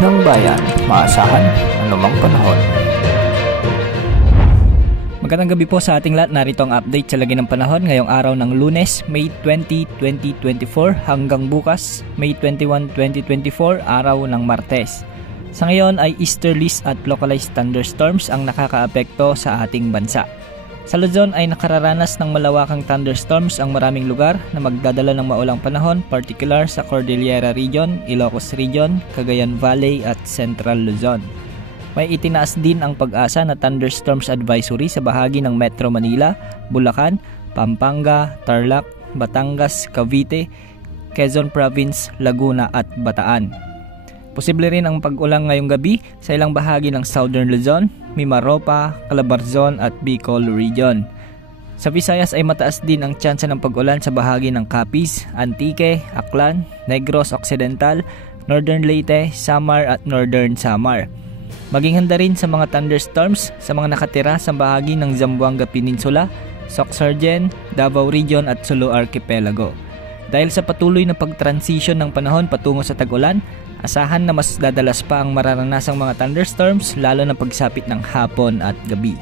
ng bayan, maasahan anumang panahon. Magandang gabi po sa ating lahat. Narito ang update sa lagi ng panahon ngayong araw ng Lunes, May 20, 2024 hanggang bukas, May 21, 2024, araw ng Martes. Sa ngayon ay easterlies at localized thunderstorms ang nakakaapekto sa ating bansa. Sa Luzon ay nakararanas ng malawakang thunderstorms ang maraming lugar na magdadala ng maulang panahon, particular sa Cordillera Region, Ilocos Region, Cagayan Valley at Central Luzon. May itinaas din ang Pag-asa na thunderstorms advisory sa bahagi ng Metro Manila, Bulacan, Pampanga, Tarlac, Batangas, Cavite, Quezon Province, Laguna at Bataan. Posible rin ang pag-ulan ngayong gabi sa ilang bahagi ng Southern Luzon, Mimaropa, Calabarzon at Bicol Region. Sa Visayas ay mataas din ang tsansa ng pag-ulan sa bahagi ng Capiz, Antique, Aklan, Negros Occidental, Northern Leyte, Samar at Northern Samar. Maging handa rin sa mga thunderstorms sa mga nakatira sa bahagi ng Zamboanga Peninsula, Sorsogon, Davao Region at Sulu Archipelago. Dahil sa patuloy na pag-transition ng panahon patungo sa tag-ulan, asahan na mas dadalas pa ang mararanasang mga thunderstorms lalo na pagsapit ng hapon at gabi.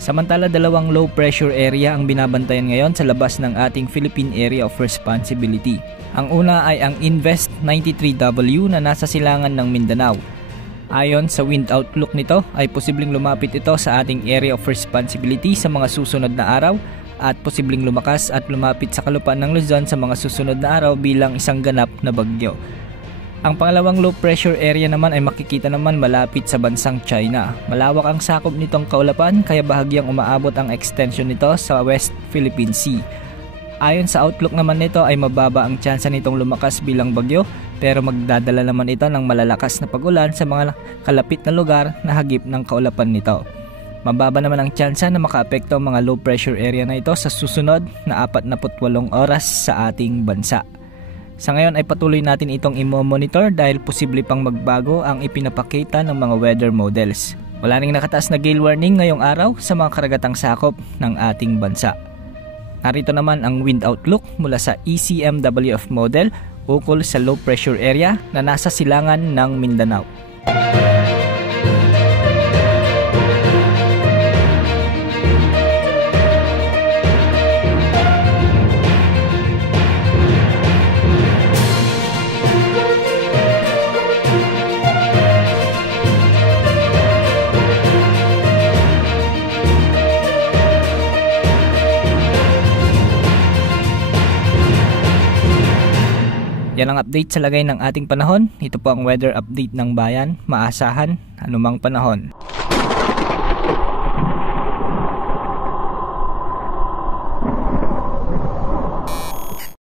Samantala, dalawang low pressure area ang binabantayan ngayon sa labas ng ating Philippine Area of Responsibility. Ang una ay ang Invest 93W na nasa silangan ng Mindanao. Ayon sa wind outlook nito ay posibleng lumapit ito sa ating Area of Responsibility sa mga susunod na araw at posibleng lumakas at lumapit sa kalupaan ng Luzon sa mga susunod na araw bilang isang ganap na bagyo. Ang pangalawang low pressure area naman ay makikita naman malapit sa bansang China. Malawak ang sakop nitong kaulapan kaya bahagyang umaabot ang extension nito sa West Philippine Sea. Ayon sa outlook naman nito ay mababa ang tsansa nitong lumakas bilang bagyo pero magdadala naman ito ng malalakas na pag-ulan sa mga kalapit na lugar na hagip ng kaulapan nito. Mababa naman ang tsansa na makaapekto ang mga low pressure area na ito sa susunod na 48 oras sa ating bansa. Sa ngayon ay patuloy natin itong i-monitor dahil posible pang magbago ang ipinapakita ng mga weather models. Wala ring nakataas na gale warning ngayong araw sa mga karagatang sakop ng ating bansa. Narito naman ang wind outlook mula sa ECMWF model ukol sa low pressure area na nasa silangan ng Mindanao. Yan ang update sa lagay ng ating panahon. Ito po ang weather update ng bayan, maasahan anumang panahon.